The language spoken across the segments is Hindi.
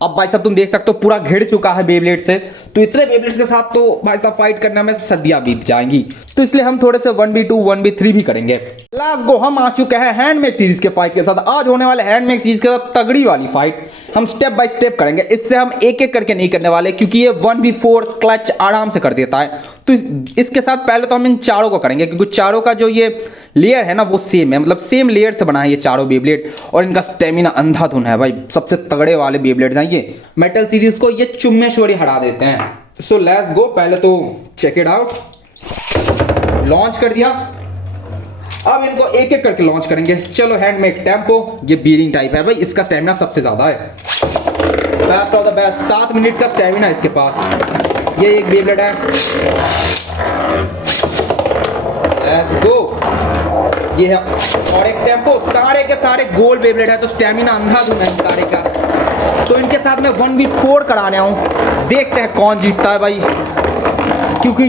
अब भाई साहब तुम देख सकते हो पूरा घिर चुका है बेब्लेड से। तो इतने बेब्लेड्स के साथ तो भाई साहब फाइट करने में सदियां बीत जाएंगी। तो इसलिए हम थोड़े से 1v2 1v3 भी करेंगे। लेट्स गो, हम आ चुके हैं हैंडमेड सीरीज के फाइट के साथ। आज होने वाले हैंडमेड सीरीज के साथ तगड़ी वाली फाइट हम स्टेप बाय स्टेप करेंगे। इससे हम एक एक करके नहीं करने वाले, क्योंकि ये 1v4 क्लच आराम से कर देता है। तो इसके साथ पहले तो हम इन चारों को करेंगे, क्योंकि चारों का जो ये लेयर है ना वो सेम है, मतलब सेम लेयर से बना है ये चारों बेब्लेड। और इनका स्टेमिना अंधाधुन है भाई, सबसे तगड़े वाले बेब्लेड हैं ये। मेटल सीरीज को ये चुम्मेश्वरी हरा देते हैं। सो लेट्स गो, पहले तो चेक इट आउट। लॉन्च कर दिया, अब इनको एक एक करके लॉन्च करेंगे। चलो हैंडमेड टेम्पो, ये बीरिंग टाइप है भाई, इसका स्टेमिना सबसे ज्यादा है। Best of the best, 7 minute का स्टेमिना इसके पास। ये एक बेब्लेड है। लेट्स गो, ये है और एक टेम्पो। सारे के सारे गोल बेब्लेड है, तो स्टेमिना अंधाधुन है सारे का। तो इनके साथ मैं 1v4 कराने आऊं, देखते हैं कौन जीतता है भाई। क्योंकि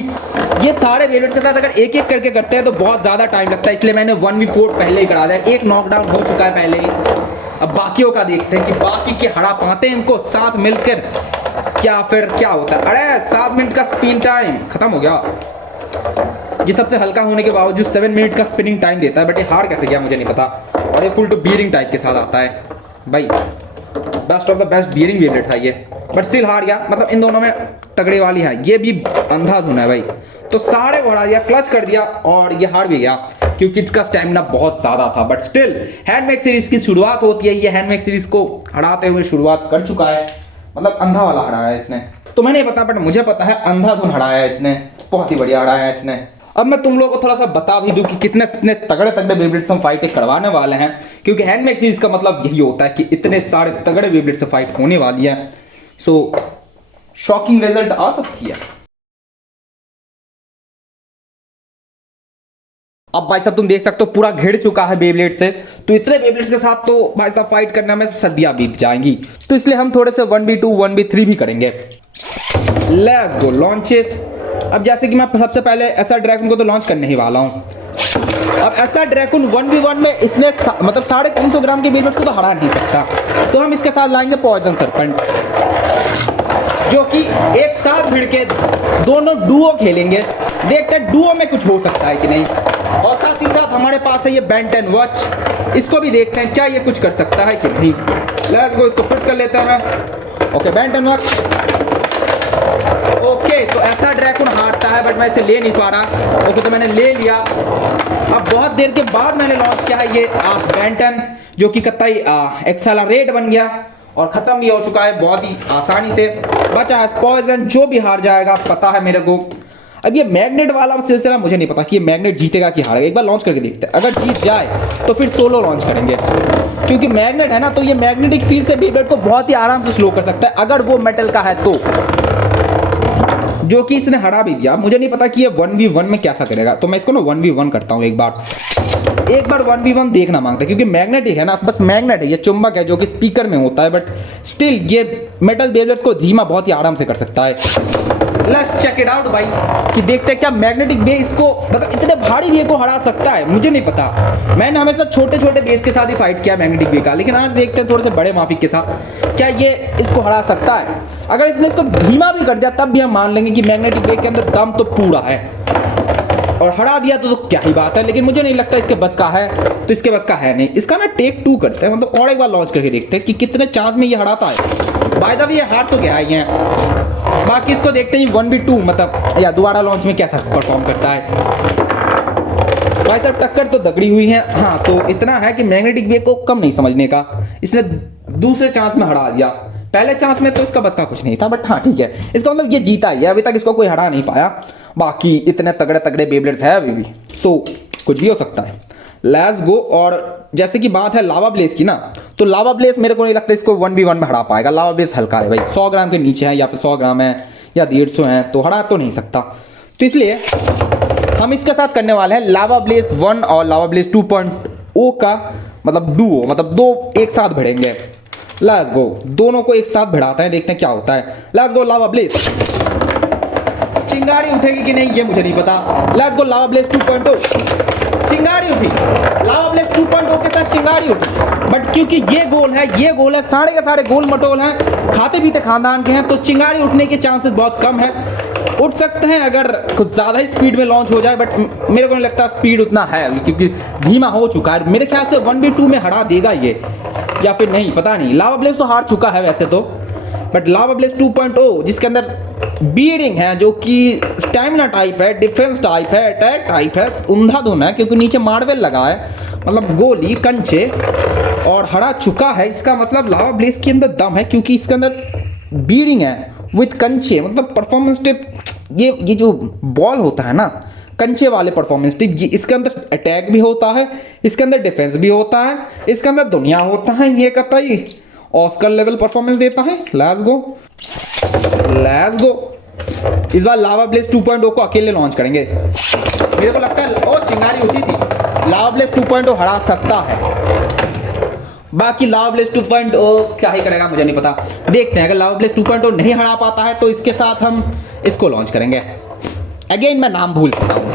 ये सारे बेब्लेड के साथ अगर एक एक करके करते हैं तो बहुत ज़्यादा टाइम लगता है, इसलिए मैंने 1v4 पहले ही करा दिया। एक नॉकडाउन हो चुका है पहले ही। अब बाकियों का देखते हैं कि बाकी के हरा पाते हैं इनको साथ मिलकर, क्या फिर क्या होता है। अरे 7 मिनट का स्पिन टाइम खत्म हो गया। ये सबसे हल्का होने के बावजूद 7 मिनट का स्पिनिंग टाइम देता है, बट ये हार कैसे गया मुझे नहीं पता। और ये फुल टू बीयरिंग टाइप के साथ आता है भाई। Best of the best bearing Beyblade था ये, बट स्टिल हार गया। मतलब इन दोनों में तगड़े वाली है, ये भी अंधाधुन है भाई। तो सारे को हरा दिया, क्लच कर दिया, और ये हार भी गया क्योंकि इसका स्टैमिना बहुत ज़्यादा था। बट स्टिल हैंडमेड सीरीज की शुरुआत होती है, ये हैंडमेड सीरीज को हराते हुए शुरुआत कर चुका है। मतलब अंधा वाला हराया है इसने, तो मैंने पता, बट मुझे पता है अंधाधुन हराया है इसने, बहुत ही बढ़िया हराया है इसने। अब मैं तुम लोगों को थोड़ा सा बता भी दूं कि कितने तगड़े तगड़े बेब्लेड हम फाइट करवाने वाले हैं, क्योंकि हैंडमेड सीरीज का मतलब यही होता है कि इतने सारे तगड़े बेब्लेड से फाइट होने वाली है। सो शॉकिंग रिजल्ट आ सकती है। अब भाई साहब तुम देख सकते हो पूरा घिर चुका है बेब्लेड से। तो इतने बेब्लेड्स के साथ तो भाई साहब फाइट करने में सदियां बीत जाएंगी। तो इसलिए हम थोड़े से 1v2 1v3 भी करेंगे। Let's go, launches. अब जैसे कि मैं सबसे पहले एसआर ड्रैगन को तो लॉन्च करने ही वाला हूं। अब एसआर ड्रैगन 1v1 में इसने मतलब 350 ग्राम के बेब्लेड को तो हरा नहीं सकता। तो हम इसके साथ लाएंगे पॉइजन सरपेंट, जो कि एक साथ भिड़ के दोनों डुओ खेलेंगे। देखते हैं डुओ में कुछ हो सकता है कि नहीं। और साथ ही साथ हमारे पास है ये बेंटन वॉच, इसको भी देखते हैं क्या ये कुछ कर सकता है कि नहीं। लेट्स गो, इसको फिट कर लेते हैं मैं। ओके बेंटन वॉच, ओके। तो ऐसा ड्रैगन हारता है, बट मैं इसे ले नहीं पा रहा। ओके, तो मैंने ले लिया। अब बहुत देर के बाद मैंने लॉन्च किया है ये बेंटन, जो कि कतई एक्सेलरेट बन गया और खत्म भी हो चुका है बहुत ही आसानी से। बचा है पॉइजन, जो भी हार जाएगा पता है मेरे को। अब ये मैग्नेट वाला सिलसिला मुझे नहीं पता कि ये मैग्नेट जीतेगा कि हारेगा। एक बार लॉन्च करके देखते हैं, अगर जीत जाए तो फिर सोलो लॉन्च करेंगे, क्योंकि मैग्नेट है ना, तो ये मैग्नेटिक फील्ड से बेब्लेड को बहुत ही आराम से स्लो कर सकता है, अगर वो मेटल का है तो। जो कि इसने हरा भी दिया। मुझे नहीं पता कि ये 1v1 में कैसा करेगा, तो मैं इसको ना 1v1 करता हूँ एक बार 1v1 देखना मांगता है, क्योंकि मैग्नेटिक है ना, बस मैग्नेट है, ये चुंबक है जो कि स्पीकर में होता है, बट स्टिल ये मेटल बेब्लेड्स को धीमा बहुत ही आराम से कर सकता है। लेट्स चेक इट आउट भाई, कि देखते हैं क्या मैग्नेटिक बे इसको, मतलब इतने भारी बे को हरा सकता है। मुझे नहीं पता, मैंने हमेशा छोटे छोटे बेस के साथ ही फाइट किया मैग्नेटिक बे का, लेकिन आज देखते हैं थोड़े से बड़े माफिक के साथ क्या ये इसको हरा सकता है। अगर इसने इसको धीमा भी कर दिया तब भी हम मान लेंगे कि मैग्नेटिक बे के अंदर दम तो पूरा है, और हरा दिया तो क्या ही बात है। लेकिन मुझे नहीं लगता इसके बस का है, तो इसके बस का है नहीं। इसका ना टेक 2 करते हैं, मतलब और एक बार लॉन्च करके देखते हैं कि कितने चांस में ये हराता है। बाय द वे ये हार तो गया ही है, बाकी इसको देखते हैं 1v2 मतलब या दोबारा लॉन्च में कैसा परफॉर्म करता है। भाई साहब टक्कर तो दगड़ी हुई है। हाँ, तो इतना है कि मैग्नेटिक बे को कम नहीं समझने का, इसने दूसरे चांस में हरा दिया। पहले चांस में तो इसका बस का कुछ नहीं था, बट हाँ ठीक है, इसका मतलब ये जीता ही है। अभी तक इसको कोई हरा नहीं पाया। बाकी इतने तगड़े तगड़े बेब्लेड्स है अभी भी, सो कुछ भी हो सकता है। Let's go. और जैसे कि बात है लावा ब्लेस की ना, तो लावा ब्लेस मेरे को नहीं लगता इसको 1v1 में हरा पाएगा। लावा ब्लेस हल्का है भाई, 100 ग्राम के नीचे है, या फिर 100 ग्राम है या 150 है, तो हरा तो नहीं सकता। तो इसलिए हम इसके साथ करने वाले हैं लावा ब्लेस 1 और लावा ब्लेस 2.0 का मतलब डुओ, मतलब दो एक साथ भिड़ेंगे। लेट्स गो, दोनों को एक साथ भिड़ाते हैं, देखते हैं क्या होता है। Let's go lava bless. चिंगारी उठेगी कि नहीं ये मुझे नहीं पता। Let's go lava bless 2.0। चिंगारी उठी, लावा ब्लेस 2.0 के साथ चिंगारी उठी। बट क्योंकि ये गोल है, सारे के सारे गोल मटोल हैं, खाते पीते खानदान के हैं, तो चिंगारी उठने के चांसेस बहुत कम है। उठ सकते हैं अगर कुछ ज़्यादा ही स्पीड में लॉन्च हो जाए, बट मेरे को नहीं लगता स्पीड उतना है अभी, क्योंकि धीमा हो चुका है। मेरे ख्याल से 1v2 में हरा देगा ये, या फिर नहीं, पता नहीं। लावा ब्लेज तो हार चुका है वैसे तो, बट लावा ब्लेज 2.0 जिसके अंदर बीडिंग है, जो कि स्टैमिना टाइप है, डिफेंस टाइप है, अटैक टाइप है, अंधाधुन है, क्योंकि नीचे मार्बल लगा है, मतलब गोली कंचे, और हरा चुका है। इसका मतलब लावा ब्लेज के अंदर दम है, क्योंकि इसके अंदर बीडिंग है विथ कंचे, मतलब परफॉर्मेंस टिप। ये जो बॉल होता है ना, कंचे वाले परफॉर्मेंस टिप, इसके अंदर अटैक भी होता है, इसके अंदर डिफेंस भी होता है, इसके अंदर दुनिया होता है। ये कतई ऑस्कर लेवल परफॉर्मेंस देता है। Let's go, let's go. इस बार लावा ब्लेज 2.0 को अकेले लॉन्च करेंगे। मेरे को लगता है ओ चिंगारी उठी थी, लावा ब्लेज 2.0 हरा सकता है। बाकी लावा ब्लेज 2.0 क्या ही करेगा मुझे नहीं पता, देखते हैं। अगर लावा ब्लेज 2.0 नहीं हरा पाता है तो इसके साथ हम इसको लॉन्च करेंगे। अगेन मैं नाम भूल चुका हूँ।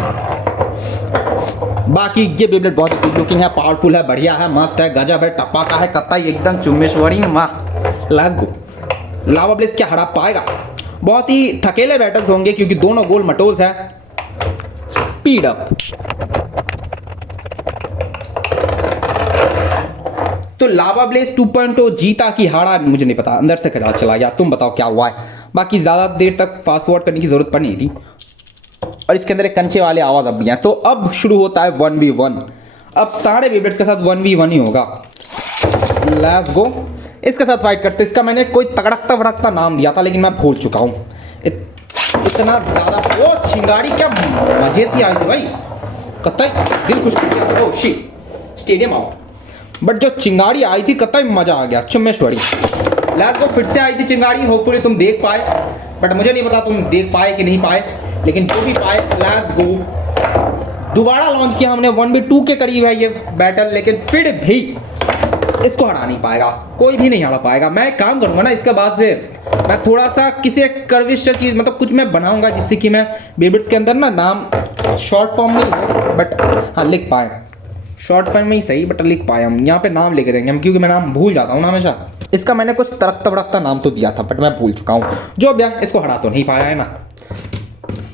बाकी ये बेब्लेड बहुत गुड लुकिंग है, पावरफुल है, बढ़िया है, मस्त है, गजब है, टप्पा का है, कतई एकदम चुम्बेश्वरी। वाह, लेट्स गो। लावा ब्लेज क्या हरा पाएगा? बहुत ही थकेले बैटल्स होंगे, क्योंकि दोनों गोल मटोल्स है। Speed up. तो लावा ब्लेज 2.0 जीता कि हारा मुझे नहीं पता, अंदर से खजाना चला गया। तुम बताओ क्या हुआ है। बाकी ज़्यादा देर तक फास्ट फॉरवर्ड करने की ज़रूरत पड़ नहीं थी, और इसके अंदर एक कंचे वाले आवाज़ अब भी हैं। तो अब शुरू होता है 1v1। अब सारे बेब्लेड्स के साथ 1v1 ही होगा। लेट्स गो, इसके साथ फाइट करते। इसका मैंने कोई तगड़कता भड़कता नाम दिया था, लेकिन मैं भूल चुका हूँ। इतना ज़्यादा वो चिंगारी क्या मजे से आई थी भाई, कतई दिल खुश कर दिया। Oh shit, stadium out. But जो चिंगारी आई थी कतई मजा आ गया, चुम्बेश्वरी। लेट्स गो, फिर से आई थी चिंगारी। होपफुली तुम देख पाए, बट मुझे नहीं पता तुम देख पाए कि नहीं पाए, लेकिन जो भी पाए लेट्स गो। दोबारा लॉन्च किया हमने, 1v2 के करीब है ये बैटल, लेकिन फिर भी इसको हरा नहीं पाएगा, कोई भी नहीं हरा पाएगा। मैं एक काम करूंगा ना, इसके बाद से मैं थोड़ा सा किसी एक कर्विश चीज़, मतलब कुछ मैं बनाऊंगा जिससे कि मैं बेब्लेड्स के अंदर ना नाम शॉर्ट फॉर्म में हो, बट हाँ लिख पाए, शॉर्ट फॉर्म में ही सही, बट लिख पाए हम। यहाँ पे नाम लिख देंगे हम, क्योंकि मैं नाम भूल जाता हूँ ना हमेशा। इसका मैंने कुछ तड़कता भड़कता नाम तो दिया था, बट मैं भूल चुका हूँ। जो भी है, इसको हरा तो नहीं पाया है ना।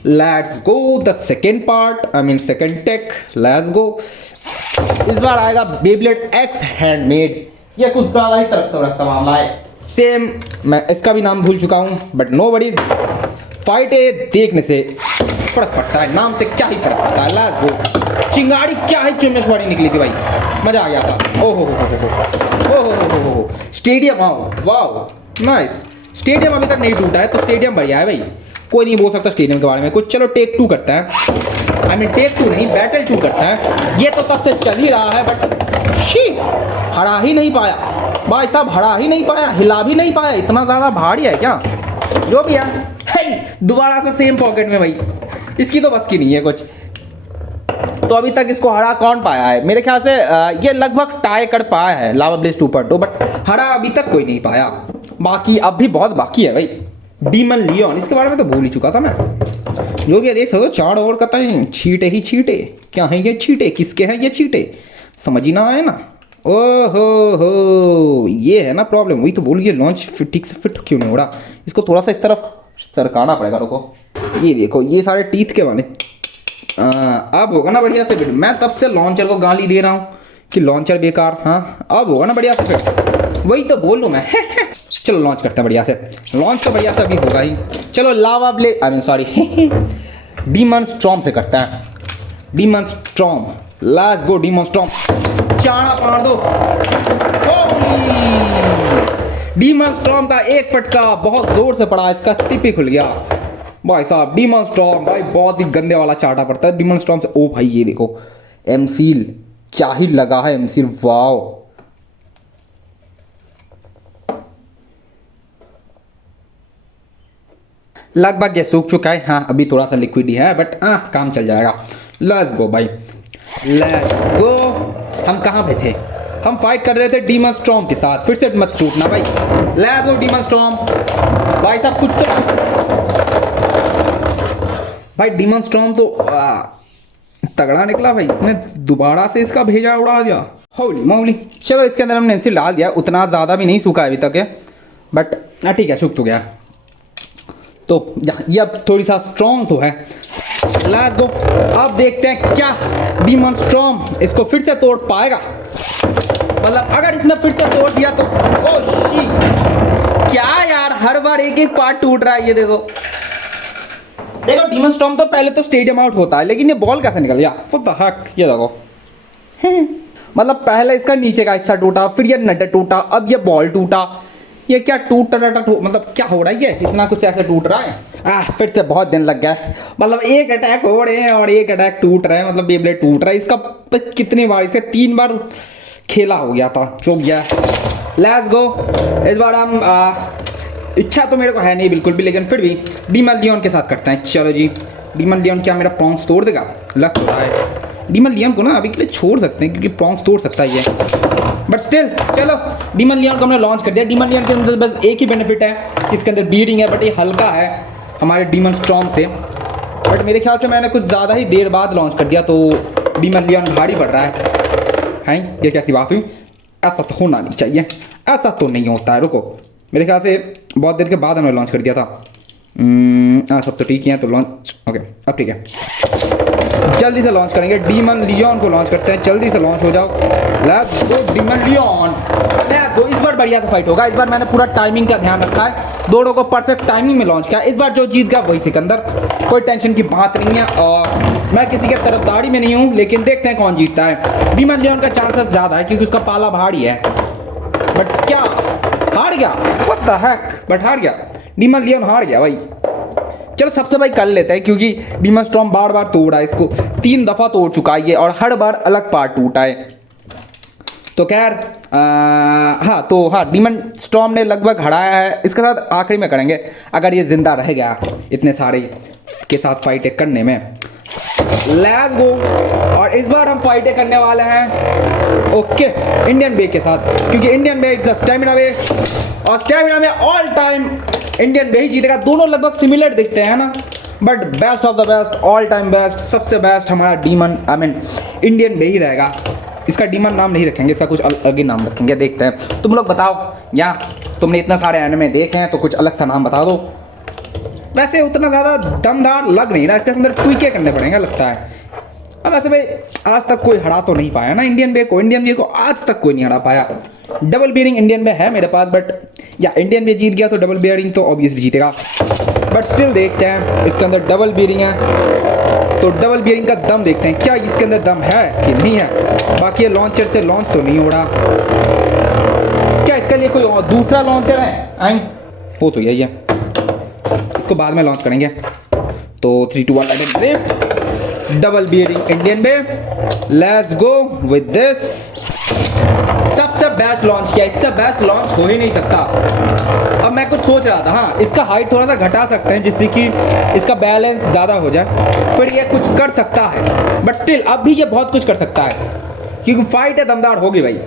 Let's go the second part, I mean second take. Let's go. इस बार आएगा बेब्लेड एक्स हैंडमेड। ये कुछ ज़्यादा ही तड़कता भड़कता मामला है। सेम, मैं इसका भी नाम भूल चुका हूँ, बट नो वरीज। फाइट है, देखने से फर्क पड़ता है, नाम से क्या ही फर्क पड़ता है। Let's go. चिंगारी क्या ही चुम्बेश्वरी निकली थी भाई, मजा आ गया था। ओहो हो, स्टेडियम आओ, वाह नाइस। स्टेडियम अभी तक नहीं टूटा है, तो स्टेडियम बढ़िया है भाई। कोई नहीं बोल सकता स्टेडियम के बारे में कुछ। चलो टेक 2 करता है, आई मीन टेक 2 नहीं, बैटल 2 करता है। ये तो तब से चल ही रहा है, बट शी हरा ही नहीं पाया भाई साहब, हरा ही नहीं पाया, हिला भी नहीं पाया। इतना ज़्यादा भारी है क्या? जो भी है, दोबारा से सेम पॉकेट में भाई, इसकी तो बस की नहीं है कुछ। तो अभी तक इसको हरा कौन पाया है? मेरे ख्याल से ये लगभग टाई कर पाया है लावा ब्लेज 2.0, बट हरा अभी तक कोई नहीं पाया। बाकी अब भी बहुत बाकी है भाई। डीमन लियोन, इसके बारे में तो भूल ही चुका था मैं। जो भी देख सकते, 4 ओवर कहता है, छीटे ही छीटे। क्या है ये छीटे, किसके हैं ये छीटे, समझ ही ना आए ना। ओहो हो, ये है ना प्रॉब्लम। वही तो बोलिए, लॉन्च ठीक से फिट क्यों नहीं हो रहा। इसको थोड़ा सा इस तरफ सरकाना पड़ेगा। रुको, ये देखो, ये सारे टीथ के बने। अब होगा ना बढ़िया से फिट। मैं तब से लॉन्चर को गाली दे रहा हूँ कि लॉन्चर बेकार। हाँ, अब होगा ना बढ़िया से फिट, वही तो बोल लूँ मैं। चलो लॉन्च करते हैं बढ़िया से। लॉन्च तो बढ़िया से अभी होगा ही। चलो lava blaze, I mean sorry, demon storm से करते हैं। Demon storm, let's go. Demon storm, चाड़ा मार दो। डीमन स्टॉर्म का एक फटका बहुत जोर से पड़ा, इसका टिप ही खुल गया भाई साहब। डीमन स्टॉर्म भाई बहुत ही गंदे वाला चाटा पड़ता है डीमन स्टॉर्म से। ओ भाई ये देखो, एमसील क्या ही लगा है, एमसील वाओ। लगभग ये सूख चुका है। हाँ, अभी थोड़ा सा लिक्विड ही है, बट काम चल जाएगा। लेट्स गो भाई, लेट्स गो। हम कहाँ पे थे? हम फाइट कर रहे थे डीमन स्टॉर्म के साथ। फिर से मत छूटना भाई। लेट्स गो डीमन स्टॉर्म भाई साहब। कुछ तो भाई, डीमन स्टॉर्म तो तगड़ा निकला भाई, इसने दोबारा से इसका भेजा उड़ा दिया। होली मोली। चलो इसके अंदर हमने इसे डाल दिया, उतना ज़्यादा भी नहीं सूखा अभी तक है, बट ठीक है, सूख तो गया। तो ये अब थोड़ी सा स्ट्रॉन्ग तो है। Let's go. अब देखते हैं क्या डीमन स्टॉर्म इसको फिर से तोड़ पाएगा। मतलब अगर इसने फिर से तोड़ दिया तो ओ शी, क्या यार, हर बार एक एक पार्ट टूट रहा है। ये देखो देखो, डीमन स्टॉर्म तो पहले तो स्टेडियम आउट होता है, लेकिन ये बॉल कैसे निकल गया? What the heck. ये देखो मतलब पहले इसका नीचे का हिस्सा टूटा, फिर ये नट टूटा, अब ये बॉल टूटा। ये क्या टूट मतलब क्या हो रहा है? ये इतना कुछ ऐसे टूट रहा है। फिर से बहुत दिन लग गया। मतलब एक अटैक हो रहे हैं और एक अटैक टूट रहे हैं, मतलब बेब्लेड टूट रहा है। इसका कितनी बार, इसे 3 बार खेला हो गया था, चुप गया। Let's go. इस बार हम इच्छा तो मेरे को है नहीं बिल्कुल भी, लेकिन फिर भी डीमन लियोन के साथ करते हैं। चलो जी, डीमन लियोन क्या मेरा प्रॉन्स तोड़ देगा? लग रहा है डीमन लियोन को ना अभी के लिए छोड़ सकते हैं, क्योंकि प्रॉन्स तोड़ सकता है ये, बट स्टिल चलो डीमन लियोन को हमने लॉन्च कर दिया। डीमन लियोन के अंदर बस एक ही बेनिफिट है, इसके अंदर बीडिंग है, बट ये हल्का है हमारे डीमन स्टॉर्म से। बट मेरे ख्याल से मैंने कुछ ज़्यादा ही देर बाद लॉन्च कर दिया, तो डीमन लियोन भारी पड़ रहा है। ये कैसी बात हुई? ऐसा तो होना नहीं चाहिए, ऐसा तो नहीं होता है। रुको, मेरे ख्याल से बहुत देर के बाद हमने लॉन्च कर दिया था। सब तो ठीक है, तो लॉन्च ओके, अब ठीक है। जल्दी से लॉन्च करेंगे, डीमन लियोन को लॉन्च करते हैं। जल्दी से लॉन्च हो जाओ। Let's go demon Leon, let's go. इस बार बढ़िया सा फाइट होगा। इस बार मैंने पूरा टाइमिंग का ध्यान रखा है, दोनों को परफेक्ट टाइमिंग में लॉन्च किया। इस बार जो जीत गया वही सिकंदर, कोई टेंशन की बात नहीं है। और मैं किसी के तरफदारी में नहीं हूँ, लेकिन देखते हैं कौन जीतता है। डीमन लियोन का चांसेस ज़्यादा है, क्योंकि उसका पाला भारी है। बट क्या हार गया? व्हाट द हेक, बट हार गया। डीमन लियोन हार गया भाई। चलो सबसे भाई कर लेते हैं, क्योंकि डीमन स्टॉर्म बार बार तोड़ा है, इसको 3 दफ़ा तोड़ चुका है ये, और हर बार अलग पार्ट टूटा है। तो खैर हाँ, डीमन स्टॉर्म ने लगभग हराया है। इसके साथ आखिरी में करेंगे, अगर ये जिंदा रह गया इतने सारे के साथ फाइटें करने में। Let's go. और इस बार हम फाइटें करने वाले हैं ओके इंडियन बे के साथ, क्योंकि इंडियन बे इज स्टेमिना बे, और स्टेमिना में ऑल टाइम इंडियन बे ही जीतेगा। दोनों लगभग सिमिलर दिखते हैं ना, but best of the best, all time best, सबसे बेस्ट हमारा डीमन इंडियन बे ही रहेगा। इसका डीमन नाम नहीं रखेंगे, इसका कुछ अलग ही नाम रखेंगे। देखते हैं, तुम लोग बताओ, या तुमने इतने सारे एनिमे देखे हैं तो कुछ अलग सा नाम बता दो। वैसे उतना ज़्यादा दमदार लग नहीं रहा, इसके अंदर ट्विके करने पड़ेंगे लगता है। अब वैसे भाई आज तक कोई हरा तो नहीं पाया ना इंडियन बे को। इंडियन बे को आज तक कोई नहीं हरा पाया। डबल बियरिंग इंडियन बे है मेरे पास, बट या इंडियन बे जीत गया तो डबल बियरिंग तो ऑब्वियसली जीतेगा। बट स्टिल देखते हैं, इसके अंदर डबल बियरिंग है, तो डबल बियरिंग का दम देखते हैं, क्या इसके अंदर दम है कि नहीं है। बाकी ये लॉन्चर से लॉन्च तो नहीं हो रहा, क्या इसके लिए कोई और दूसरा लॉन्चर है? हो तो यही है, इसको बाद में लॉन्च करेंगे। तो 3 2 1 let it double bearing Indian bay. Let's go with this. सबसे बेस्ट लॉन्च किया, इससे बेस्ट लॉन्च हो ही नहीं सकता। अब मैं कुछ सोच रहा था, हाँ इसका हाइट थोड़ा सा घटा सकते हैं, जिससे कि इसका बैलेंस ज़्यादा हो जाए, फिर ये कुछ कर सकता है। बट स्टिल अब भी ये बहुत कुछ कर सकता है, क्योंकि फाइट है दमदार होगी भाई।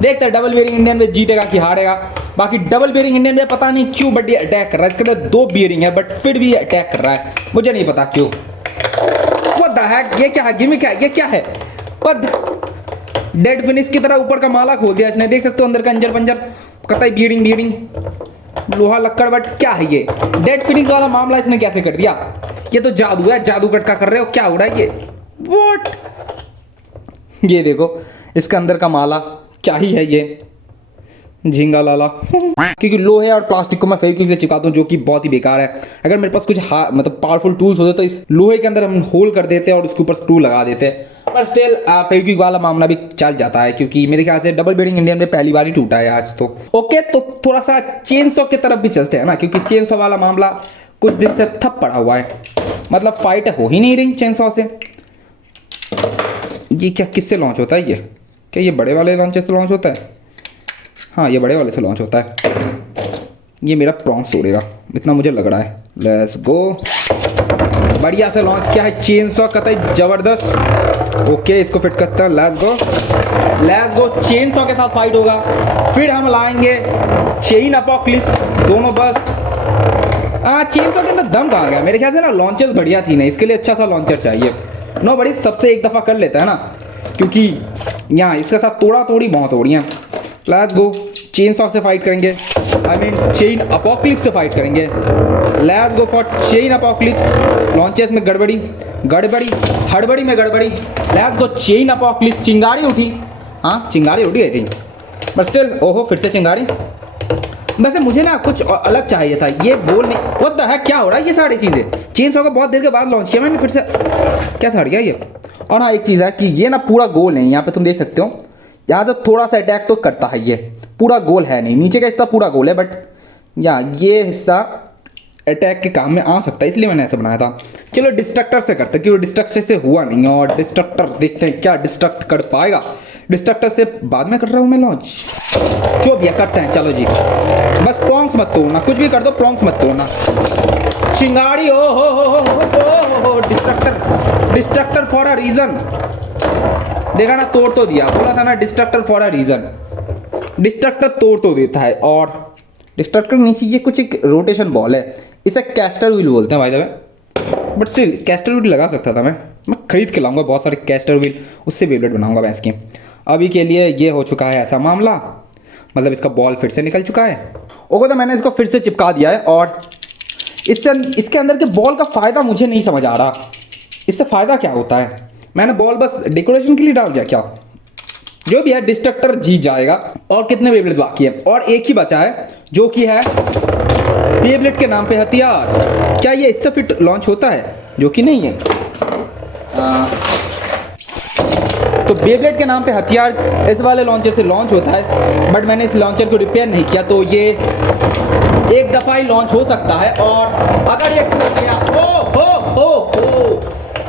देखते हैं डबल बियरिंग इंडियन में जीतेगा कि हारेगा। बाकी डबल बियरिंग इंडियन में पता नहीं क्यों, बट ये अटैक कर रहा है। इसके अंदर 2 बियरिंग है, बट फिर भी ये अटैक कर रहा है, मुझे नहीं पता क्यों। व्हाट द हेक, ये क्या है? गिमिक है ये, क्या है? पर डेड फिनिश की तरह ऊपर का माला खोल दिया इसने, देख सकते हो अंदर का अंजर पंजर, कतई बियरिंग लोहा लक्कड़। बट क्या है ये डेड फिनिश वाला मामला इसने कैसे कर दिया? ये तो जादू है, जादू कटका कर रहे हो, क्या हो रहा है ये? व्हाट, ये देखो इसका अंदर का माला, क्या ही है ये? झींगा लाला क्योंकि लोहे और प्लास्टिक को मैं फेविक्विक से चिपकाता हूँ, जो कि बहुत ही बेकार है। अगर मेरे पास कुछ मतलब पावरफुल टूल्स होते तो इस लोहे के अंदर हम होल कर देते और उसके ऊपर स्क्रू लगा देते, पर स्टिल फेविक्विक वाला मामला भी चल जाता है, क्योंकि मेरे ख्याल से डबल बियरिंग इंडियन में पहली बार ही टूटा है आज तो। ओके, तो थोड़ा सा चेन सॉ की तरफ भी चलते हैं ना, क्योंकि चेन सॉ वाला मामला कुछ दिन से ठप पड़ा हुआ है, मतलब फाइट हो ही नहीं रही चेन सॉ से। ये क्या किससे लॉन्च होता है? ये क्या ये बड़े वाले लॉन्चर से लॉन्च होता है? हाँ ये बड़े वाले से लॉन्च होता है। ये मेरा प्रॉन्स तोड़ेगा, इतना मुझे लग रहा है। लेट्स गो, बढ़िया से लॉन्च किया है चेन सॉ, कतई जबरदस्त। ओके, इसको फिट करता है। लेट्स गो, चेन सॉ के साथ फाइट होगा, फिर हम लाएंगे चेन अपोकलिप्स, दोनों बस्ट। चेन सॉ के अंदर दम कहाँ गया? मेरे ख्याल से ना लॉन्चर बढ़िया थी ना, इसके लिए अच्छा सा लॉन्चर चाहिए। नो बड़ी सबसे एक दफ़ा कर लेता है ना, क्योंकि यहाँ इसके साथ तोड़ा तोड़ी बहुत हो रही हैं। लेट्स गो, चेन सॉ से फाइट करेंगे, आई मीन चेन अपोक्लिप्स से फाइट करेंगे। Let's go for chain apocalypse. Launches में गड़बड़ी हड़बड़ी में गड़बड़ी। Let's go chain apocalypse. चिंगारी उठी, हाँ चिंगारी उठी आई थिंक, बट स्टिल ओहो फिर से चिंगारी। वैसे मुझे ना कुछ अलग चाहिए था, ये गोल नहीं। व्हाट द हेक, क्या हो रहा है ये सारी चीज़ें। चेन सॉ को बहुत देर के बाद लॉन्च किया मैंने, फिर से क्या सड़ गया ये। और हाँ एक चीज़ है कि ये ना पूरा गोल नहीं, यहाँ पे तुम देख सकते हो, यहाँ से थोड़ा सा अटैक तो करता है, ये पूरा गोल है नहीं। नीचे का हिस्सा पूरा गोल है, बट यहाँ ये हिस्सा अटैक के काम में आ सकता है, इसलिए मैंने ऐसा बनाया था। चलो डिस्ट्रक्टर से करते हैं, क्योंकि डिस्ट्रक्टर से हुआ नहीं, और डिस्ट्रक्टर देखते हैं क्या डिस्ट्रक्ट कर पाएगा। डिस्ट्रक्टर से बाद में कर रहा हूँ मैं लॉन्च, जो भी करते हैं। चलो जी, बस प्रॉन्ग्स मत तोड़ना, कुछ भी कर दो प्रॉन्ग्स मत तोड़ना। चिंगारी ओ हो डिस्ट्रक्टर फॉर अ रीजन। देखा ना, तोड़ तो दिया, बोला था ना destructor for a reason. Destructor तोड़ तो देता है। और डिस्ट्रक्टर नीचे ये कुछ एक रोटेशन बॉल है, इसे कैस्टर व्हील बोलते हैं भाई साहब, बट स्टिल कैस्टर व्हील लगा सकता था मैं खरीद के लाऊंगा बहुत सारे कैस्टर व्हील, उससे बेब्लेड बनाऊंगा मैं इसकी। अभी के लिए ये हो चुका है ऐसा मामला, मतलब इसका बॉल फिर से निकल चुका है। ओके, तो मैंने इसको फिर से चिपका दिया है, और इससे इसके अंदर के बॉल का फ़ायदा मुझे नहीं समझ आ रहा। इससे फ़ायदा क्या होता है? मैंने बॉल बस डेकोरेशन के लिए डाल दिया क्या? जो भी है डिस्ट्रक्टर जीत जाएगा। और कितने बेब्लेड बाकी है? और एक ही बचा है, जो कि है बेब्लेड के नाम पे हथियार। क्या ये इससे फिट लॉन्च होता है? जो कि नहीं है। तो बेब्लेड के नाम पे हथियार इस वाले लॉन्चर से लॉन्च होता है, बट मैंने इस लॉन्चर को रिपेयर नहीं किया, तो ये एक दफ़ा ही लॉन्च हो सकता है। और अगर ये टूट गया, हो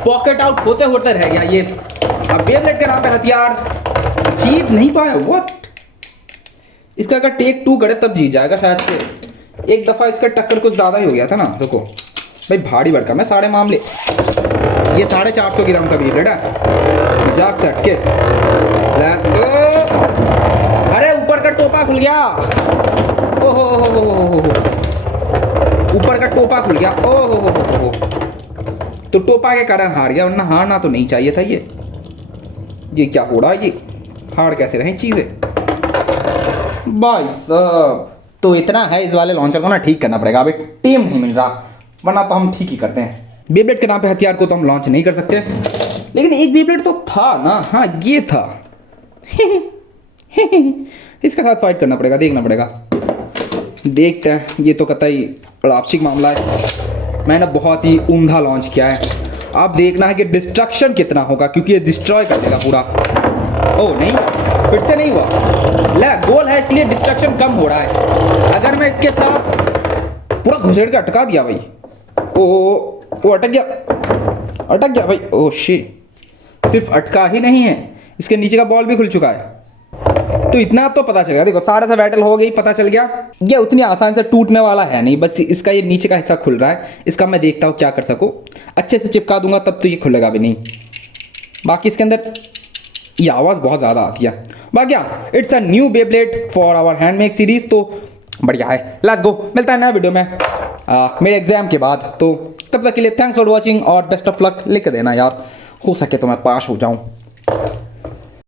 पॉकेट आउट होते होते रह गया ये। अब बेब्लेड के नाम पे हथियार जीत नहीं पाया। व्हाट? इसका अगर टेक 2 करे तब जीत जाएगा शायद से। एक दफ़ा इसका टक्कर कुछ ज़्यादा ही हो गया था ना। रुको भाई, भारी भड़का मैं सारे मामले। ये 450 ग्राम का बेब्लेड है, मजाक से हटके। Let's go. अरे ऊपर का टोपा खुल गया। ओहो ऊपर का टोपा खुल गया। ओहो तो टोपा के कारण हार गया, वरना हारना तो नहीं चाहिए था। ये क्या हो रहा है? ये हार कैसे रहे चीज़ें भाई साहब। तो इतना है, इस वाले लॉन्चर को ना ठीक करना पड़ेगा। अभी टीम नहीं मिल रहा, वरना तो हम ठीक ही करते हैं। बेब्लेड के नाम पे हथियार को तो हम लॉन्च नहीं कर सकते, लेकिन एक बेब्लेड तो था ना। हाँ ये था। इसके साथ फाइट करना पड़ेगा, देखना पड़ेगा। देखते हैं, ये तो कतई रापचिक मामला है। मैंने बहुत ही उम्दा लॉन्च किया है। अब देखना है कि डिस्ट्रक्शन कितना होगा, क्योंकि ये डिस्ट्रॉय कर देगा पूरा। ओह नहीं, फिर से नहीं हुआ। ले गोल है इसलिए डिस्ट्रक्शन कम हो रहा है। अगर मैं इसके साथ पूरा घुसेड़ के अटका दिया भाई, ओ अटक गया भाई। ओह शिट, सिर्फ अटका ही नहीं है, इसके नीचे का बॉल भी खुल चुका है। तो इतना तो पता चल गया, देखो सारा सा बैटल हो गई, पता चल गया ये उतनी आसान से टूटने वाला है नहीं। बस इसका ये नीचे का हिस्सा खुल रहा है, इसका मैं देखता हूँ क्या कर सकूँ। अच्छे से चिपका दूंगा तब तो ये खुलेगा भी नहीं। बाकी इसके अंदर ये आवाज़ बहुत ज़्यादा आती है। बाकी it's a new Beyblade for our handmade series, तो बढ़िया है। लेट्स गो, मिलता है नया वीडियो में मेरे एग्जाम के बाद। तो तब तक के लिए थैंक्स फॉर वॉचिंग और बेस्ट ऑफ लक। लिख देना यार, हो सके तो मैं पास हो जाऊँ।